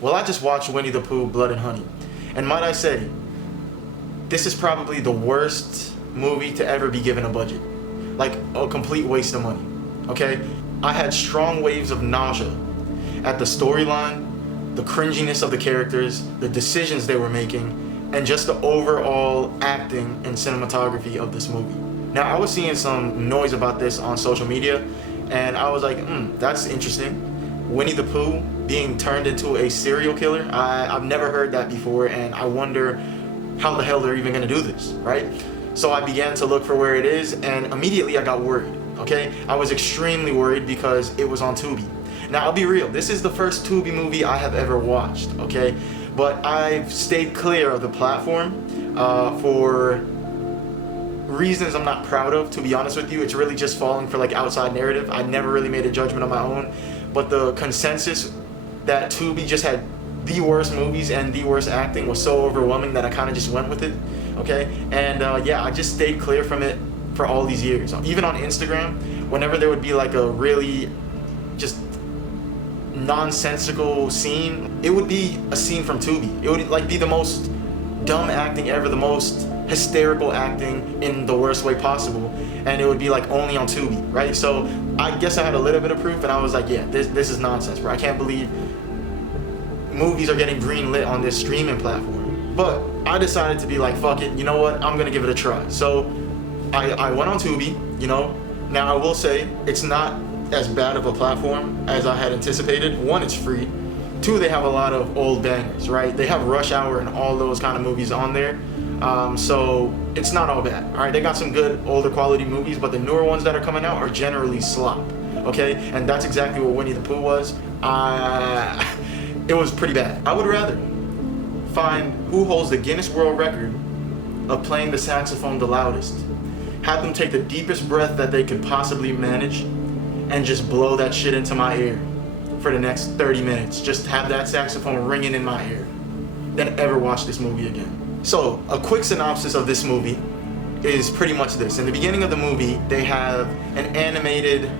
Well, I just watched Winnie the Pooh, Blood and Honey, and might I say, this is probably the worst movie to ever be given a budget. Like, a complete waste of money, okay? I had strong waves of nausea at the storyline, the cringiness of the characters, the decisions they were making, and just the overall acting and cinematography of this movie. Now, I was seeing some noise about this on social media, and I was like, that's interesting. Winnie the Pooh being turned into a serial killer, I've never heard that before, and I wonder how the hell they're even gonna do this, right? So I began to look for where it is, and immediately I got worried, okay? I was extremely worried because it was on Tubi. Now, I'll be real, this is the first Tubi movie I have ever watched, okay? But I've stayed clear of the platform for reasons I'm not proud of, to be honest with you. It's really just falling for like outside narrative. I never really made a judgment on my own, but the consensus that Tubi just had the worst movies and the worst acting was so overwhelming that I kind of just went with it, okay? And yeah, I just stayed clear from it for all these years. Even on Instagram, whenever there would be like a really just nonsensical scene, it would be a scene from Tubi. It would like be the most dumb acting ever, the most hysterical acting in the worst way possible, and it would be like only on Tubi, right? So I guess I had a little bit of proof, and I was like, yeah, this is nonsense, bro. I can't believe movies are getting greenlit on this streaming platform. But I decided to be like, fuck it, you know what? I'm gonna give it a try. So I went on Tubi, you know. Now I will say it's not as bad of a platform as I had anticipated. One, it's free. Two, they have a lot of old bangers, right? They have Rush Hour and all those kind of movies on there. So it's not all bad, all right? They got some good older quality movies, but the newer ones that are coming out are generally slop, okay? And that's exactly what Winnie the Pooh was. It was pretty bad. I would rather find who holds the Guinness World Record of playing the saxophone the loudest, have them take the deepest breath that they could possibly manage, and just blow that shit into my ear for the next 30 minutes. Just have that saxophone ringing in my ear, then ever watch this movie again. So, a quick synopsis of this movie is pretty much this. In the beginning of the movie, they have an animated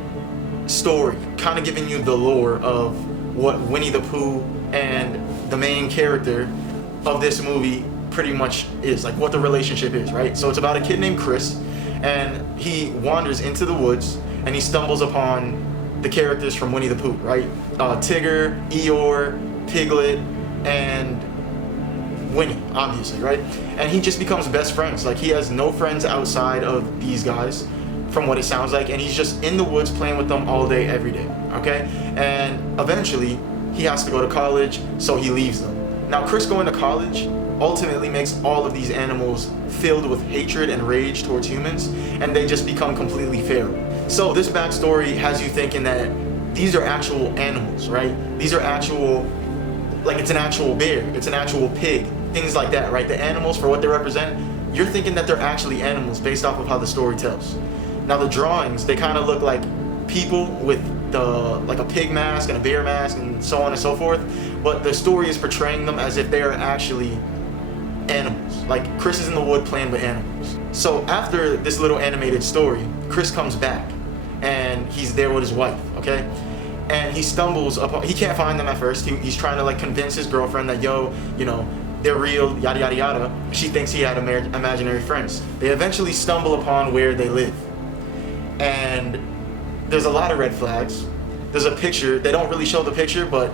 story, kind of giving you the lore of what Winnie the Pooh and the main character of this movie pretty much is, like what the relationship is, right? So it's about a kid named Chris, and he wanders into the woods, and he stumbles upon the characters from Winnie the Pooh, right? Tigger, Eeyore, Piglet, and Winnie, obviously, right? And he just becomes best friends. Like, he has no friends outside of these guys, from what it sounds like, and he's just in the woods playing with them all day, every day, okay? And eventually, he has to go to college, so he leaves them. Now, Chris going to college ultimately makes all of these animals filled with hatred and rage towards humans, and they just become completely feral. So this backstory has you thinking that these are actual animals, right? These are actual, like it's an actual bear, it's an actual pig, things like that, right? The animals, for what they represent, you're thinking that they're actually animals based off of how the story tells. Now the drawings, they kind of look like people with like a pig mask and a bear mask and so on and so forth, but the story is portraying them as if they are actually animals. Like, Chris is in the wood playing with animals. So after this little animated story, Chris comes back and he's there with his wife, okay? And he stumbles upon, he can't find them at first. He's trying to like convince his girlfriend that, yo, you know, they're real, yada yada yada. She thinks he had imaginary friends. They eventually stumble upon where they live, and there's a lot of red flags. There's a picture, they don't really show the picture, but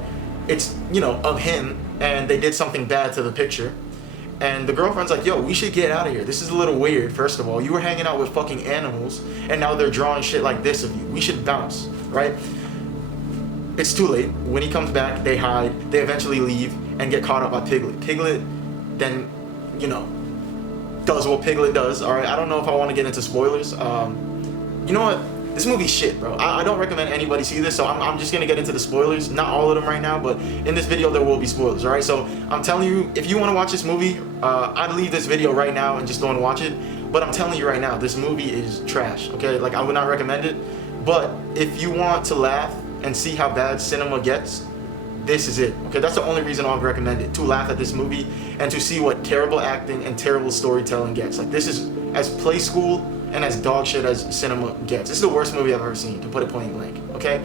it's, you know, of him, and they did something bad to the picture. And the girlfriend's like, yo, we should get out of here. This is a little weird, first of all. You were hanging out with fucking animals, and now they're drawing shit like this of you. We should bounce, right? It's too late. When he comes back, they hide. They eventually leave and get caught up by Piglet. Piglet then, you know, does what Piglet does, all right? I don't know if I want to get into spoilers. You know what? This movie's shit, bro. I don't recommend anybody see this, so I'm just gonna get into the spoilers. Not all of them right now, but in this video there will be spoilers, alright? So I'm telling you, if you want to watch this movie, I'd leave this video right now and just go and watch it. But I'm telling you right now, this movie is trash, okay? Like, I would not recommend it. But if you want to laugh and see how bad cinema gets, this is it, okay? That's the only reason I would recommend it, to laugh at this movie and to see what terrible acting and terrible storytelling gets. Like, this is as play school and as dog shit as cinema gets. This is the worst movie I've ever seen, to put it point blank, okay?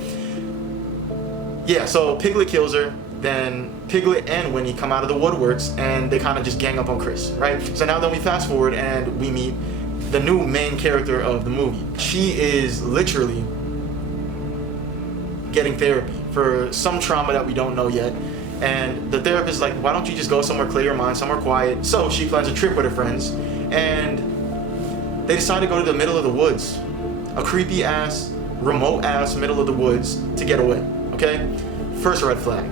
Yeah, so Piglet kills her. then Piglet and Winnie come out of the woodworks and they kind of just gang up on Chris, right? So now then we fast forward and we meet the new main character of the movie. She is literally getting therapy for some trauma that we don't know yet. And the therapist is like, why don't you just go somewhere, clear your mind, somewhere quiet? So she plans a trip with her friends and they decide to go to the middle of the woods, a creepy ass, remote ass middle of the woods to get away, okay? First red flag.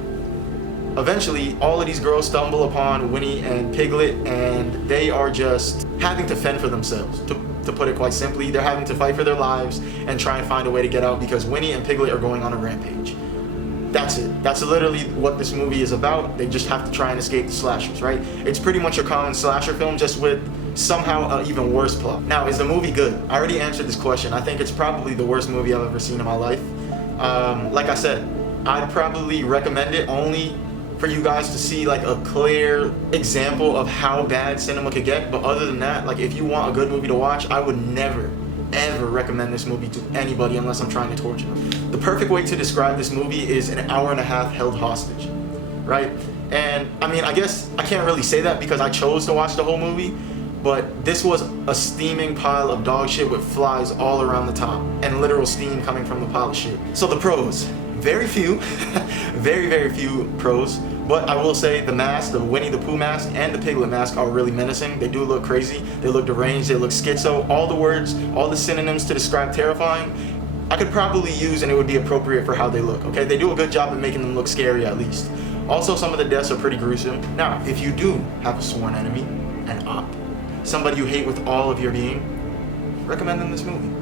Eventually, all of these girls stumble upon Winnie and Piglet, and they are just having to fend for themselves. To put it quite simply, they're having to fight for their lives and try and find a way to get out because Winnie and Piglet are going on a rampage. That's it. That's literally what this movie is about. They just have to try and escape the slashers, right? It's pretty much your common slasher film, just with somehow an even worse plot. Now, is the movie good? I already answered this question. I think it's probably the worst movie I've ever seen in my life. Like I said, I'd probably recommend it only for you guys to see like a clear example of how bad cinema could get. But other than that, like if you want a good movie to watch, I would never, ever recommend this movie to anybody unless I'm trying to torture them. The perfect way to describe this movie is an hour and a half held hostage, right? And I mean, I guess I can't really say that because I chose to watch the whole movie, but this was a steaming pile of dog shit with flies all around the top and literal steam coming from the pile of shit. So the pros, very few, very few pros, but I will say the mask, the Winnie the Pooh mask and the Piglet mask are really menacing. They do look crazy, they look deranged, they look schizo. All the words, all the synonyms to describe terrifying, I could probably use and it would be appropriate for how they look, okay? They do a good job at making them look scary at least. Also, some of the deaths are pretty gruesome. Now, if you do have a sworn enemy, an op, somebody you hate with all of your being, recommend them this movie.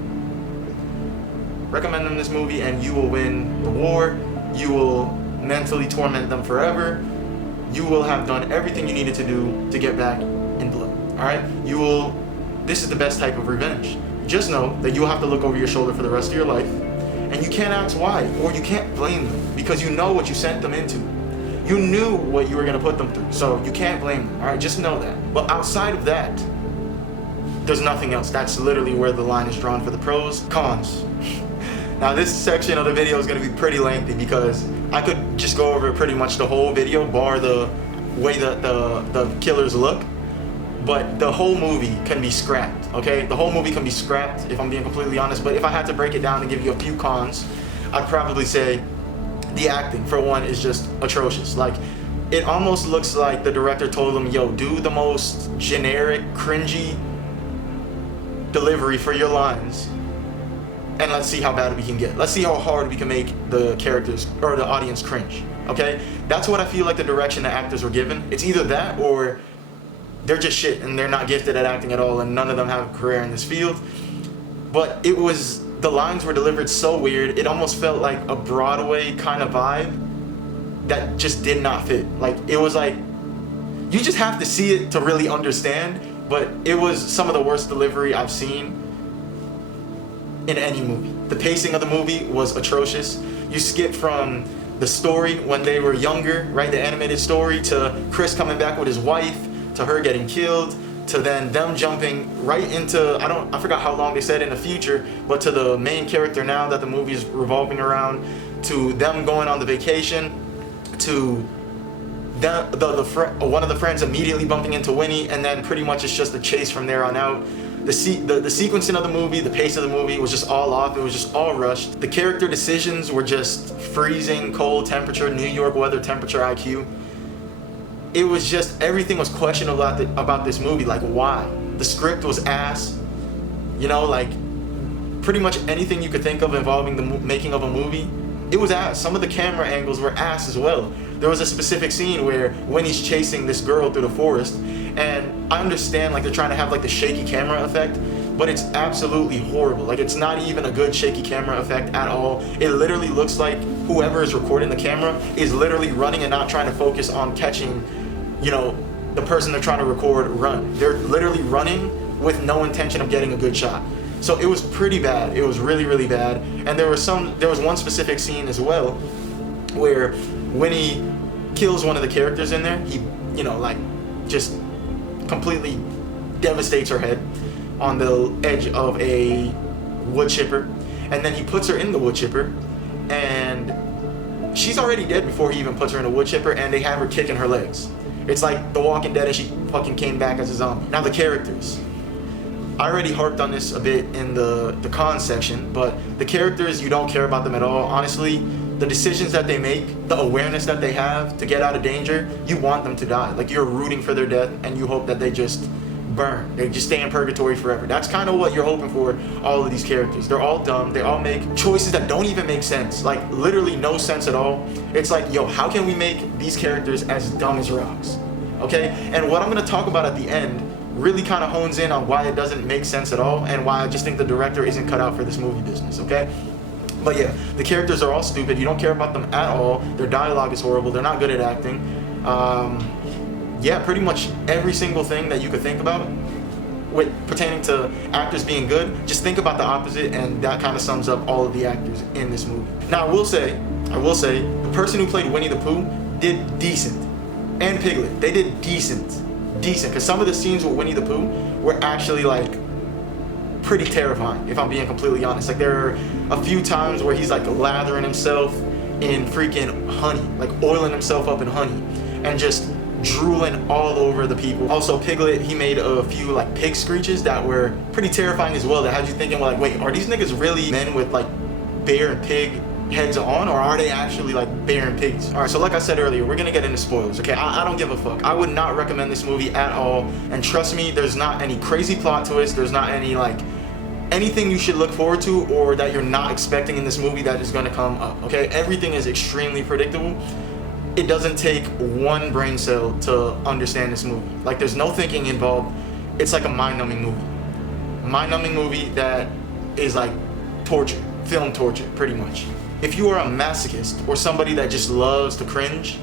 Recommend them this movie and you will win the war. You will mentally torment them forever. You will have done everything you needed to do to get back in blood, all right? This is the best type of revenge. Just know that you will have to look over your shoulder for the rest of your life and you can't ask why, or you can't blame them because you know what you sent them into. You knew what you were gonna put them through, so you can't blame them, all right? Just know that. But outside of that, there's nothing else. That's literally where the line is drawn for the pros. Cons. Now this section of the video is gonna be pretty lengthy because I could just go over pretty much the whole video, bar the way that the killers look, but the whole movie can be scrapped, okay? The whole movie can be scrapped if I'm being completely honest, but if I had to break it down and give you a few cons, I'd probably say the acting, for one, is just atrocious. Like, it almost looks like the director told them, yo, do the most generic, cringy delivery for your lines, and let's see how bad we can get. Let's see how hard we can make the characters or the audience cringe, okay? That's what I feel like the direction the actors were given. It's either that or they're just shit and they're not gifted at acting at all and none of them have a career in this field. But the lines were delivered so weird, it almost felt like a Broadway kind of vibe that just did not fit. Like, it was like, you just have to see it to really understand, but it was some of the worst delivery I've seen in any movie. The pacing of the movie was atrocious. You skip from the story when they were younger, right, the animated story, to Chris coming back with his wife, to her getting killed, to then them jumping right into, I forgot how long they said in the future, but to the main character now that the movie is revolving around, to them going on the vacation, to one of the friends immediately bumping into Winnie, and then pretty much it's just a chase from there on out. The sequencing of the movie, the pace of the movie was just all off. It was just all rushed. The character decisions were just freezing cold temperature, New York weather temperature IQ. It was just, everything was questionable about this movie. Like, why? The script was ass. You know, like, pretty much anything you could think of involving the making of a movie, it was ass. Some of the camera angles were ass as well. There was a specific scene where Winnie's chasing this girl through the forest, and I understand like they're trying to have like the shaky camera effect, but it's absolutely horrible. Like, it's not even a good shaky camera effect at all. It literally looks like whoever is recording the camera is literally running and not trying to focus on catching, you know, the person they're trying to record run. They're literally running with no intention of getting a good shot. So it was pretty bad. It was really bad. And there was one specific scene as well where Winnie kills one of the characters in there. He, you know, like, just completely devastates her head on the edge of a wood chipper, and then he puts her in the wood chipper, and she's already dead before he even puts her in a wood chipper, and they have her kicking her legs. It's like The Walking Dead, and she fucking came back as a zombie. Now the characters. I already harped on this a bit in the cons section, but the characters, you don't care about them at all. Honestly, the decisions that they make, the awareness that they have to get out of danger, you want them to die. Like, you're rooting for their death, and you hope that they just burn. They just stay in purgatory forever. That's kind of what you're hoping for all of these characters. They're all dumb. They all make choices that don't even make sense. Like, literally no sense at all. It's like, yo, how can we make these characters as dumb as rocks? Okay? And what I'm going to talk about at the end really kind of hones in on why it doesn't make sense at all, and why I just think the director isn't cut out for this movie business, okay? But yeah, the characters are all stupid. You don't care about them at all. Their dialogue is horrible. They're not good at acting. Yeah, pretty much every single thing that you could think about with pertaining to actors being good, just think about the opposite, and that kind of sums up all of the actors in this movie. Now, I will say, the person who played Winnie the Pooh did decent. And Piglet, they did decent, because some of the scenes with Winnie the Pooh were actually like pretty terrifying, if I'm being completely honest. Like, there are a few times where he's like lathering himself in freaking honey, like oiling himself up in honey, and just drooling all over the people. Also, Piglet, he made a few like pig screeches that were pretty terrifying as well, that had you thinking, well, like, wait, are these niggas really men with like bear and pig heads on, or are they actually like bear and pigs? All right, so like I said earlier, we're gonna get into spoilers, okay? I don't give a fuck. I would not recommend this movie at all, and trust me, there's not any crazy plot twist. There's not any like anything you should look forward to or that you're not expecting in this movie that is gonna come up, okay? Everything is extremely predictable. It doesn't take one brain cell to understand this movie. Like, there's no thinking involved. It's like a mind-numbing movie. Mind-numbing movie that is like torture, film torture, pretty much. If you are a masochist or somebody that just loves to cringe,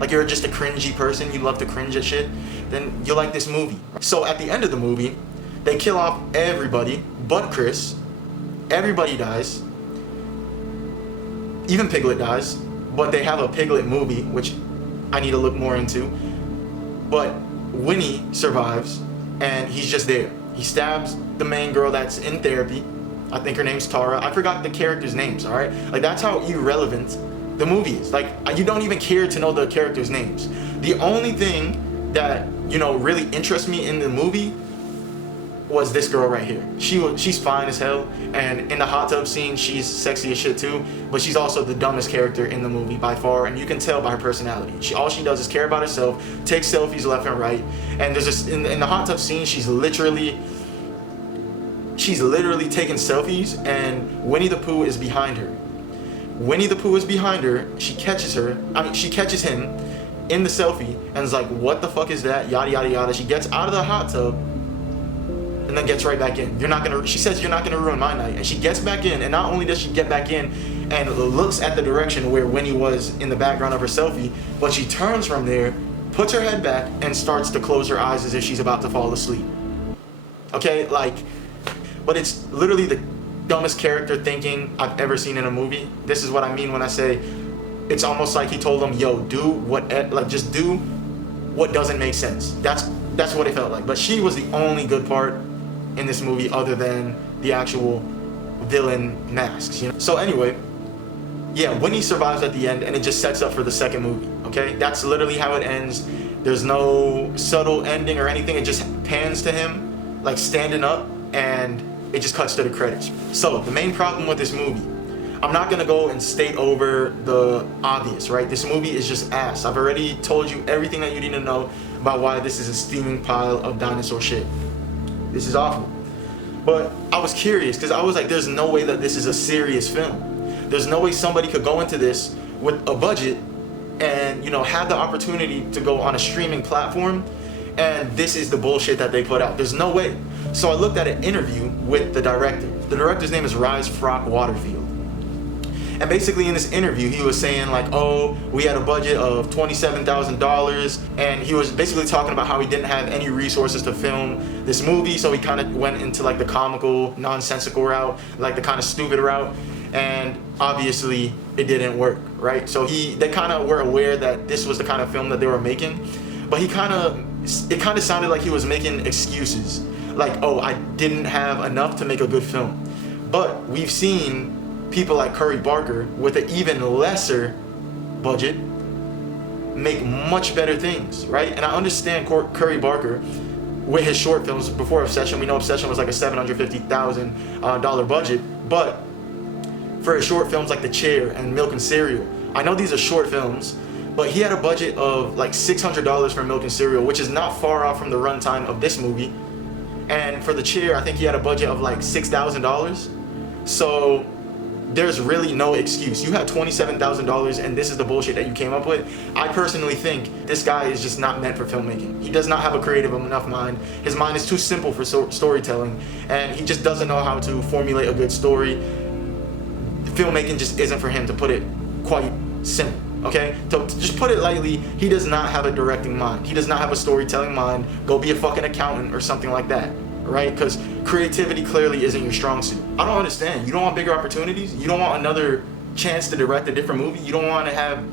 like you're just a cringy person, you love to cringe at shit, then you'll like this movie. So at the end of the movie, they kill off everybody but Chris. Everybody dies. Even Piglet dies. But they have a Piglet movie, which I need to look more into. But Winnie survives, and he's just there. He stabs the main girl that's in therapy. I think her name's Tara. I forgot the characters' names, all right? Like, that's how irrelevant the movie is. Like, you don't even care to know the characters' names. The only thing that, you know, really interests me in the movie was this girl right here. She's fine as hell, and in the hot tub scene, she's sexy as shit too, but she's also the dumbest character in the movie by far, and you can tell by her personality. All she does is care about herself, take selfies left and right, and there's just, in the hot tub scene, she's literally taking selfies, and Winnie the Pooh is behind her. Winnie the Pooh is behind her, she catches him in the selfie, and is like, what the fuck is that, yada yada yada. She gets out of the hot tub, and then gets right back in. She says, you're not gonna ruin my night. And she gets back in, and not only does she get back in and looks at the direction where Winnie was in the background of her selfie, but she turns from there, puts her head back, and starts to close her eyes as if she's about to fall asleep. Okay, like, but it's literally the dumbest character thinking I've ever seen in a movie. This is what I mean when I say it's almost like he told them, yo, just do what doesn't make sense. That's what it felt like. But she was the only good part in this movie other than the actual villain masks, you know? So anyway, yeah, Winnie survives at the end, and it just sets up for the second movie, okay? That's literally how it ends. There's no subtle ending or anything. It just pans to him, like, standing up, and it just cuts to the credits. So the main problem with this movie, I'm not gonna go and state over the obvious, right? This movie is just ass. I've already told you everything that you need to know about why this is a steaming pile of dinosaur shit. This is awful. But I was curious, because I was like, there's no way that this is a serious film. There's no way somebody could go into this with a budget and, you know, have the opportunity to go on a streaming platform, and this is the bullshit that they put out. There's no way. So I looked at an interview with the director. The director's name is Rise Frock Waterfield. And basically in this interview, he was saying like, oh, we had a budget of $27,000, and he was basically talking about how he didn't have any resources to film this movie, so he kind of went into like the comical, nonsensical route, like the kind of stupid route, and obviously it didn't work, right? So they kind of were aware that this was the kind of film that they were making, but it kind of sounded like he was making excuses, like, oh, I didn't have enough to make a good film. But we've seen people like Curry Barker with an even lesser budget make much better things, right? And I understand Curry Barker with his short films before Obsession. We know Obsession was like a $750,000 budget, but for his short films like The Chair and Milk and Cereal, I know these are short films, but he had a budget of like $600 for Milk and Cereal, which is not far off from the runtime of this movie. And for The Chair, I think he had a budget of like $6,000. So there's really no excuse. You had $27,000 and this is the bullshit that you came up with. I personally think this guy is just not meant for filmmaking. He does not have a creative enough mind. His mind is too simple for storytelling, and he just doesn't know how to formulate a good story. Filmmaking just isn't for him, to put it quite simple. Okay, to just put it lightly, he does not have a directing mind. He does not have a storytelling mind. Go be a fucking accountant or something like that, right? Because creativity clearly isn't your strong suit. I don't understand. You don't want bigger opportunities? You don't want another chance to direct a different movie? You don't want to have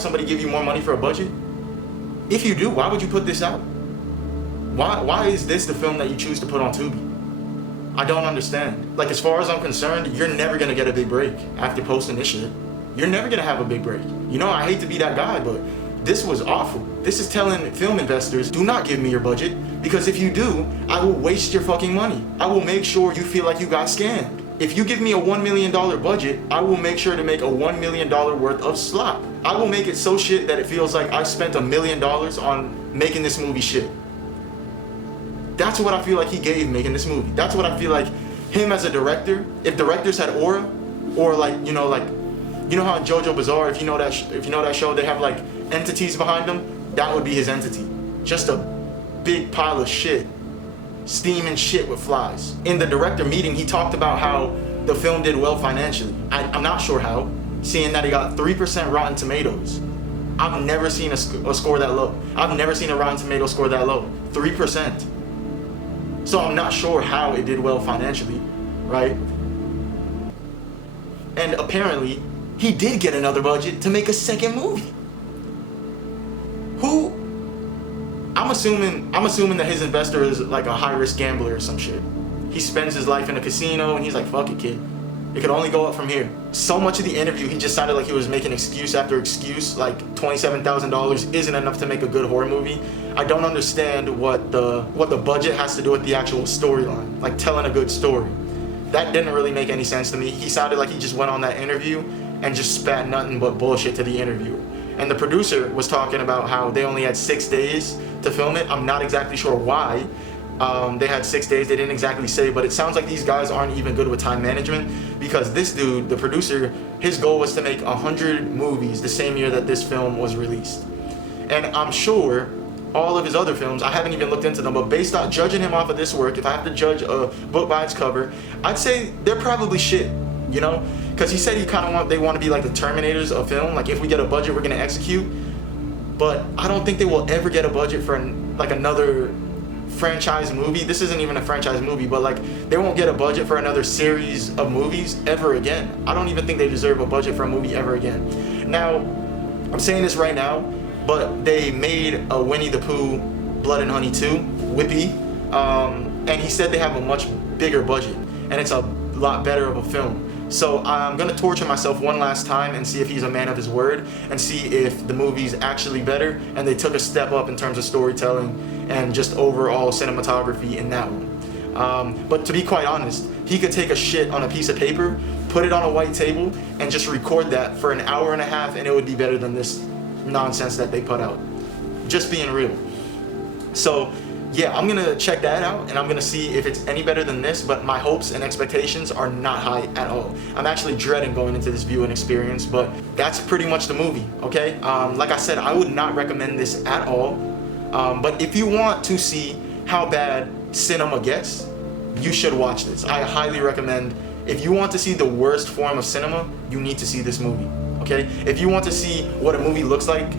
somebody give you more money for a budget? If you do, why would you put this out? Why is this the film that you choose to put on Tubi? I don't understand. Like, as far as I'm concerned, you're never gonna get a big break after posting this shit. You're never gonna have a big break. You know, I hate to be that guy, but this was awful. This is telling film investors, do not give me your budget, because if you do, I will waste your fucking money. I will make sure you feel like you got scammed. If you give me a $1 million budget, I will make sure to make a $1 million worth of slop. I will make it so shit that it feels like I spent $1 million on making this movie shit. That's what I feel like he gave making this movie. That's what I feel like him as a director, if directors had aura, or like how in JoJo Bizarre, if you know that show, they have like entities behind them, that would be his entity. Just a big pile of shit, steaming shit with flies. In the director meeting, he talked about how the film did well financially. I'm not sure how, seeing that it got 3% Rotten Tomatoes. I've never seen a score that low. I've never seen a Rotten Tomato score that low. 3%. So I'm not sure how it did well financially, right? And apparently, he did get another budget to make a second movie. Who? I'm assuming that his investor is like a high-risk gambler or some shit. He spends his life in a casino and he's like, fuck it, kid. It could only go up from here. So much of the interview, he just sounded like he was making excuse after excuse, like $27,000 isn't enough to make a good horror movie. I don't understand what the budget has to do with the actual storyline, like telling a good story. That didn't really make any sense to me. He sounded like he just went on that interview and just spat nothing but bullshit to the interviewer. And the producer was talking about how they only had 6 days to film it. I'm not exactly sure why. They had 6 days, they didn't exactly say, but it sounds like these guys aren't even good with time management, because this dude, the producer, his goal was to make 100 movies the same year that this film was released. And I'm sure all of his other films, I haven't even looked into them, but based on judging him off of this work, if I have to judge a book by its cover, I'd say they're probably shit, you know? Because he said they want to be like the Terminators of film, like if we get a budget, we're gonna execute. But I don't think they will ever get a budget for like another franchise movie. This isn't even a franchise movie, but like they won't get a budget for another series of movies ever again. I don't even think they deserve a budget for a movie ever again. Now, I'm saying this right now, but they made a Winnie the Pooh Blood and Honey 2, Whippy, and he said they have a much bigger budget, and it's a lot better of a film. So I'm gonna torture myself one last time and see if he's a man of his word, and see if the movie's actually better and they took a step up in terms of storytelling and just overall cinematography in that one. But to be quite honest, he could take a shit on a piece of paper, put it on a white table, and just record that for an hour and a half, and it would be better than this nonsense that they put out. Just being real. So yeah, I'm gonna check that out and I'm gonna see if it's any better than this, but my hopes and expectations are not high at all. I'm actually dreading going into this viewing experience, but that's pretty much the movie, okay? Like I said, I would not recommend this at all, but if you want to see how bad cinema gets, you should watch this. I highly recommend. If you want to see the worst form of cinema, you need to see this movie, okay? If you want to see what a movie looks like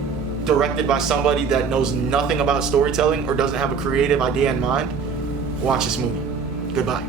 directed by somebody that knows nothing about storytelling or doesn't have a creative idea in mind, watch this movie. Goodbye.